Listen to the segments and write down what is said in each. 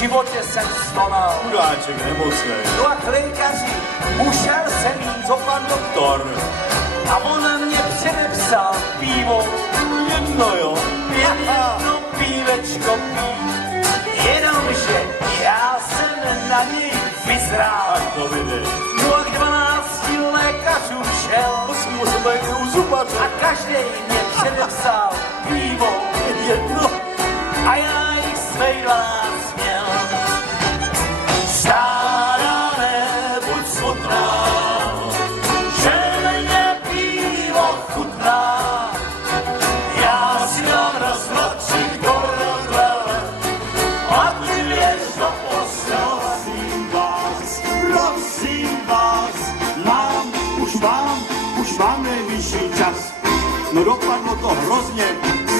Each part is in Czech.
životě jsem stonal. Chudáček nemocnej. No a k lékaři musel jsem jít co pan doktor. A on mě předepsal pivo. Jedno, jo? Jedno pívečko pít. Jenomže já jsem na něj vyzrál. Tak to vidíš. No a k 12 lékařům šel. To si musel být i u zubaře. A každý mě předepsal pivo. Jedno. A já jich svej 12 měl. Stáda nebuď smutná, že mě pivo chutná. Já si dám raz, dva, tři korodle a ty běž do postele. Prosím vás, už mám nejvyšší čas. No dopadlo to hrozně.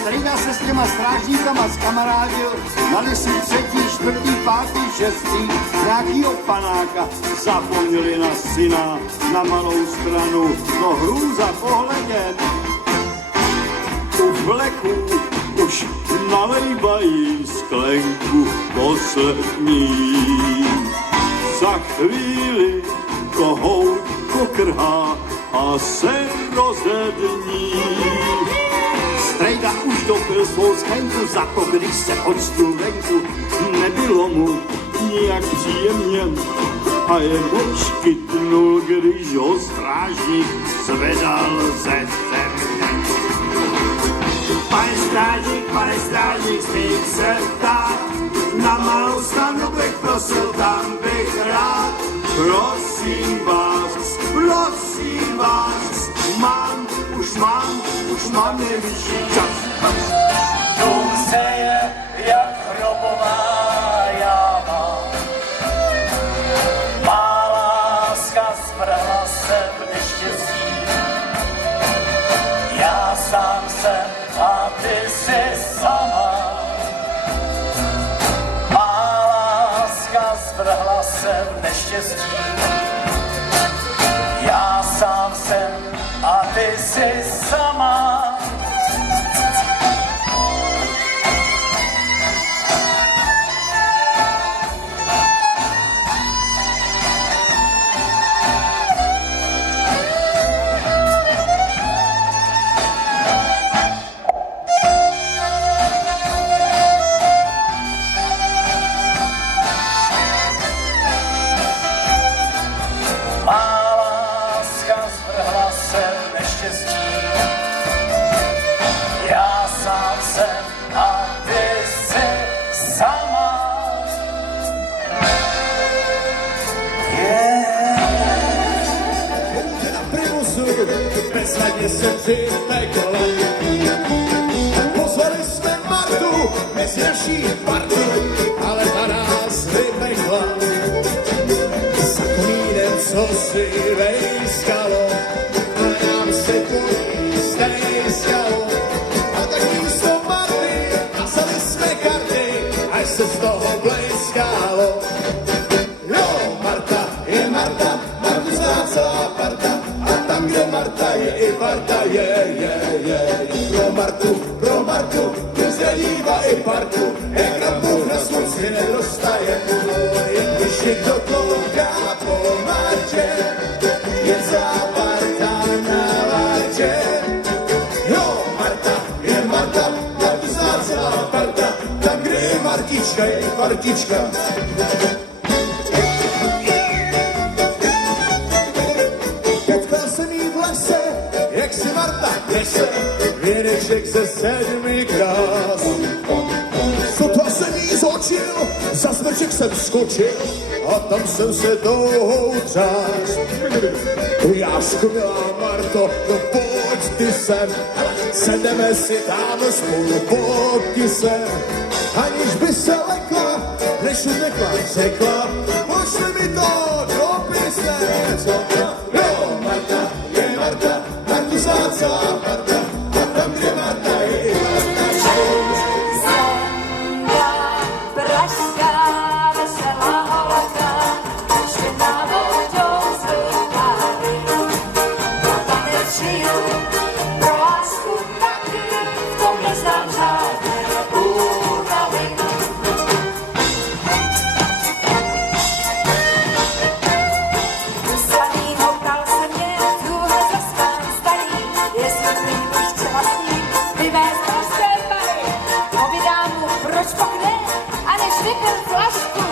Strejda se s těma strážníkama zkamarádil, dali si 3., 4., 5., 6. nějakýho panáka. Zapomněli na syna, na malou stranu, no hrůza pohledět. U vleku už nalejbají sklenku poslední. Za chvíli kohout pokrhá a se rozední. Strejda už dopil svou sklenku, za to, když se odstul venku, nebylo mu nijak příjemně a jen odškytnul, když ho strážník zvedal ze země. Pane strážník, smích se ptát, na malou stanu bych prosil, tam bych rád. Prosím vás, už mám nejvyšší čas. Dům se je jak hrobová jáma. Má láska zvrhla se v neštěstí. Já sám jsem a ty jsi sama. Má láska zvrhla se v neštěstí. Já sám jsem a ty jsi sama. Bezvadně se připekla. Pozvali jsme Martu mezi naší partu, ale ta nás vypekla. Za komínem, co si vejskalo, a nám se pojí stejskalo. A tak místo Marty nazali jsme karty, až se z toho blejskalo. Jo, Marta je Marta, Martu zná celá parta. Tam, kde Marta je, i parta je. Pro Martu, tu zdělívá i partu, jak na Bůh na sluci nedostaje. Když je to klouká po Martě, je za parta na Martě. Jo, Marta je Marta, Martu zná celá parta, tam, kde je Martička, je i partička. Věneček ze 7 krás. Sotva jsem jí zočil, za smrček jsem skočil a tam jsem se dlouhou třás. Jášku, milá Marto, no pojď ty sem, sedeme si tam spolu pod sem. Aniž by se lekla, než utekla, řekla, pošli mi to dopisem. Jo, Marta je Marta, Martu zná celá parta. Tam, kde Marta je, Zemba, pražská, veselá holka, ještě na vodou zvyklali. Tanečím pro lásku taky, v tom neznám žádné úvaly. čpokne a než vypil flašku,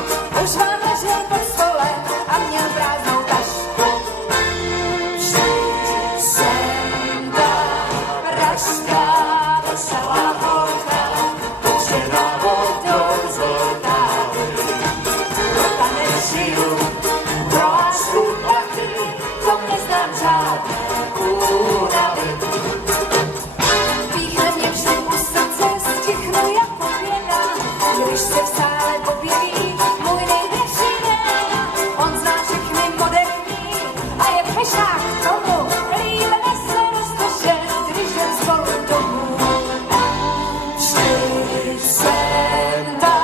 už vám ležel pod stole a měl prázdnou tašku. Vždyť jsem ta pražská veselá holka, učená vodou z Vltavy. Pro tanečinu, pro lásku taky, to neznám žádné únavy. Píchne mě vždy u srdce, stichnu jako pěna, když se v sále objeví můj nejdražší néna. On zná všechny moderní a je pešák k tomu, líbeme se roztočen, když jdem spolu domů. Vždyť jsem ta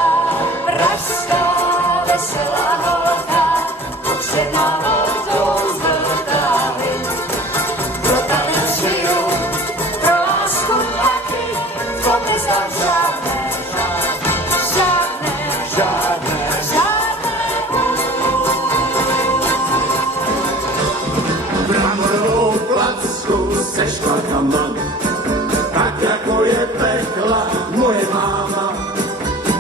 pražská veselá holka, učená vodou z Vltavy. Pro tanečinu, pro lásku taky, to neznám žádné Bramborovou placku se škvarkama, tak jako je pekla moje máma.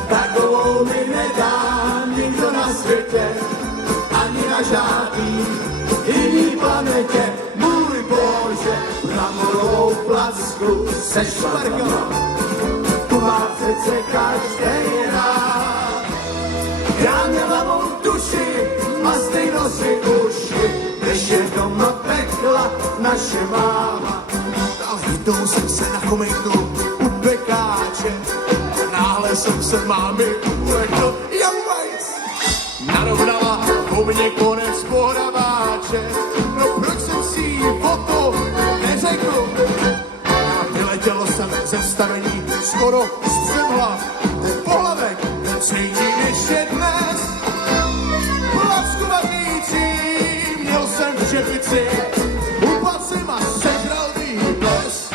Takovou mi nedá nikdo na světě, ani na žádný jiný planetě. Můj bože, bramborovou placku se škvarkama, tu má přece každý rád. Já měl hlavou duši, mastej nosy uši, když je doma pekla naše máma. A jednou jsem se na komejnu u pekáče, náhle jsem se mámy ulekl, jomajc. Narovnala po mně konec pohraváče, no proč jsem si jí o to neřekl? A vyletělo jsem ze stavení skoro z přemhlav, ten pohlavek cítím ještě dnes. Placku vadící, měl jsem v čepici, upadl jsem a sežral výples.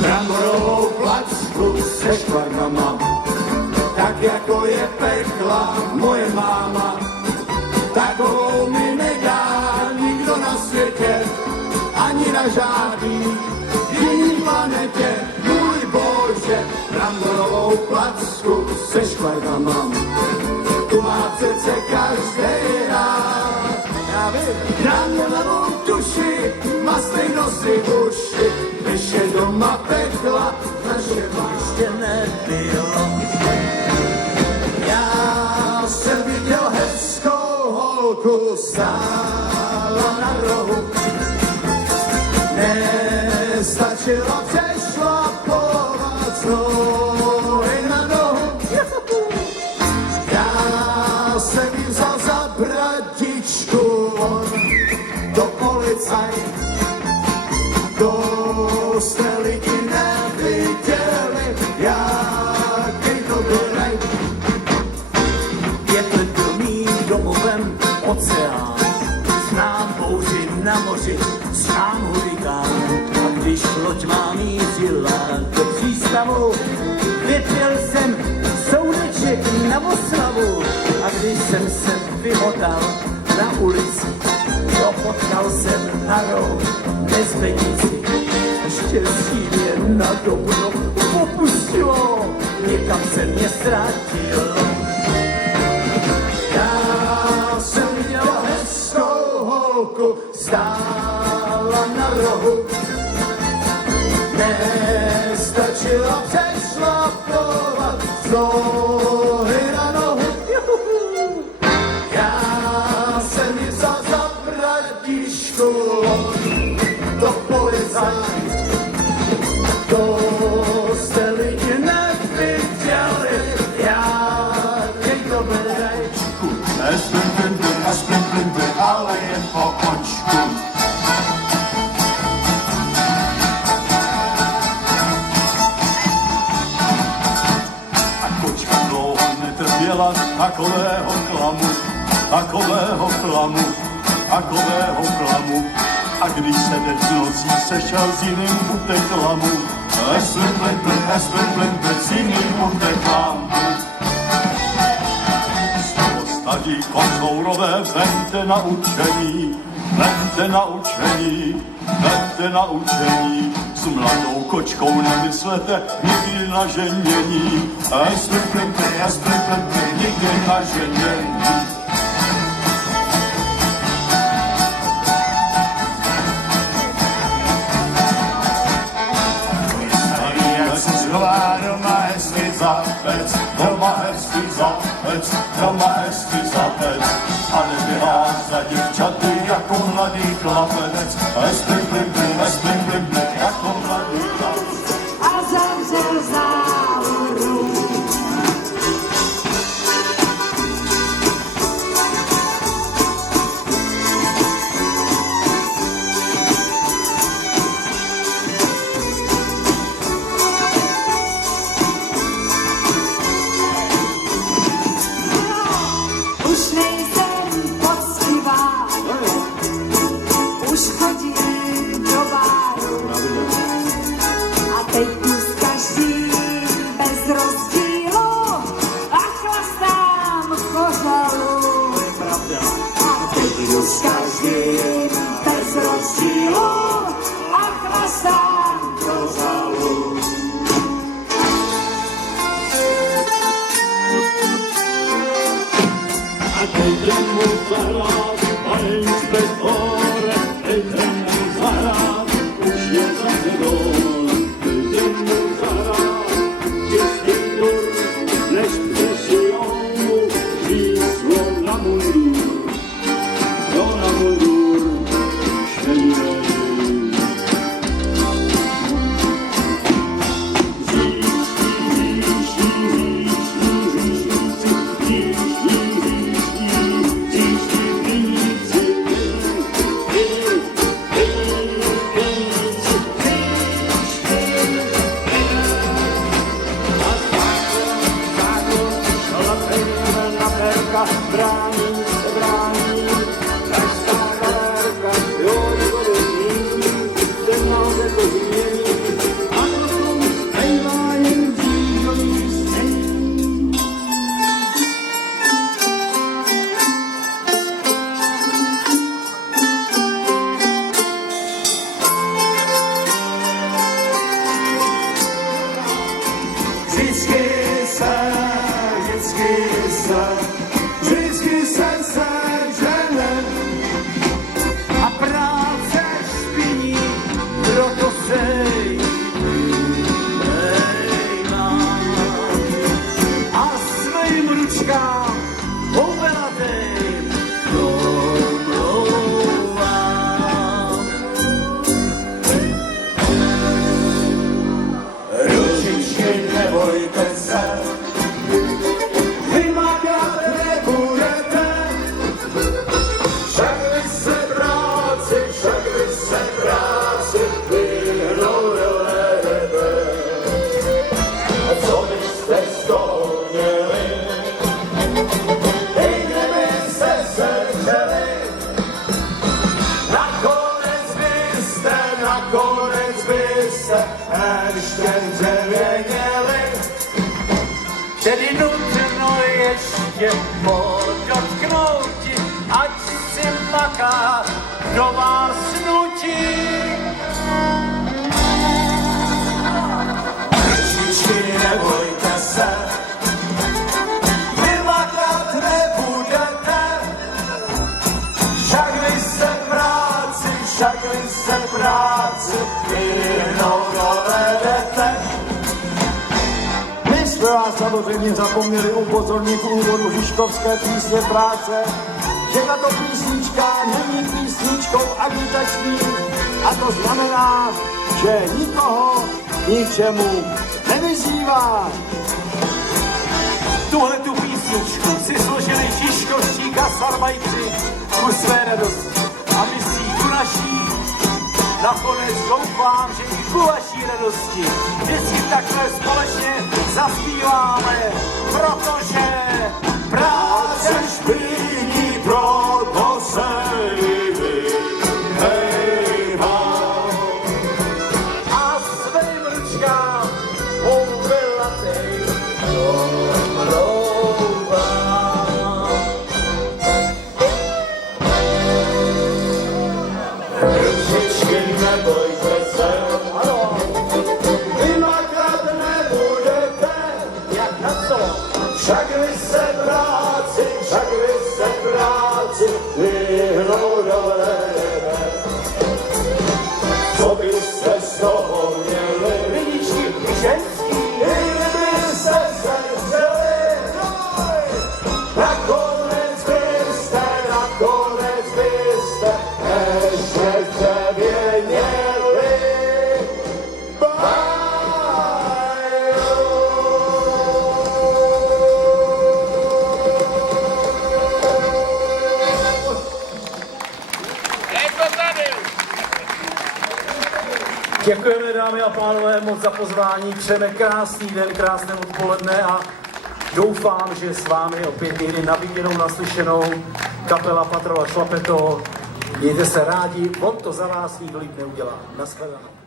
Bramborovou placku se škvarkama, tak jako je pekla moje máma. Takovou mi nedá nikdo na světě, ani na žádný jiný planetě. Můj bože, bramborovou placku se škvarkama, tu má přece každý rád. Já měl hlavou duši, mastej nosy uši, když je doma pekla naše ještě nebylo. Já jsem viděl hezkou holku, stála na rohu, nestačilo přešlapovat z nohy na nohu. Já jsem jí vzal za bradičku, on do policajt, to jste lidi neviděli, jaký to byl raj. Pět let byl mým domovem oceán, znám bouři na moři, znám hurikán. A když loď má mířila do přístavu, vypil jsem soudeček na oslavu. A když jsem se vymotal na ulici, potkal jsem na rohu nezbednici. Štěstí mě na dobro popustilo, někam se mě ztratilo. Já jsem viděl hezkou holku, stála na rohu, nestačilo přešlapovat z nohy na nohu. Já jsem ji vzal za bradičku, to policajt, to jste lidi neviděli, jaký to byl raj. Splinter, ale jen po očku. A kočka dlouho netrpěla takového klamu, takového klamu, takového klamu. A když se den z nocí sešel s jiným uteklamu, Splinter, s jiným uteklamu. Staří koncourové, vemte na učení, vemte na učení, vemte na učení. s mladou kočkou nemyslete nikdy na ženění. Nikdy na ženění. Doma hezky zapec, a neběhá za děvčaty jako mladý chlapec. Blim, jako mladý chlapec. A zavřel závodu. Už nejsem poctivá, už chodím do baru. A teď tu s každým bez rozdílu a chlastám kořalu. A teď tu s každým bez rozdílu a chlastám kořalu. A jdem mu zahrát, pane inspektore, jdem mu zahrát, už je zase dole. Jdem mu zahrát, čistý dur, než přešijou mu číslo na mundur. No na mundur, už není nejde. Brání se brání, pražská galérka, jo, to změní, ten máme to změní, a potom zbývá jen dílný stejný. Vždycky se seženem a práce špiní, proto se a svým ručkám obelatým domlouvám. Ručičky, nebojte se, vymakat nebudete, však vy se práci vyhnou dovedete. A co byste z toho měli, i kdybyste se přeli, nakonec byste ještě dřevěněli. Tedy nutno ještě podotknouti, ať si maká, kdo vás nutí. Ručičky, nebojte se, vymakat nebudete, však vy se práci vyhnou dovedete. My jsme vás samozřejmě zapomněli upozornit k úvodu Žižkovské písně práce, že tato písnička není písničkou agitační, a to znamená, že nikoho ničemu nevyzývá. Tuhle tu písničku si složili Žižkovští gastarbeitři ku své radosti. A my si ji tu naší nakonec doufám, že i ku vaší radosti vždycky takhle společně zaspíváme, protože práce špiní, proto se vyhejvá. A svým ručkám obylatej domlouvám. Ručičky, nebojte se, ano. však vy se práci vyhnou dole. Co byste z toho měli? Lidičky ženský, kdyby se zemřeli. Nakonec byste ještě hřebě měli. Děkujeme, dámy a pánové, moc za pozvání. Přejeme krásný den, krásné odpoledne a doufám, že s vámi opět někdy na viděnou, naslyšenou kapela Patrova Šlapeto. Mějte se rádi, on to za vás nikdo líp neudělá. Naschledanou.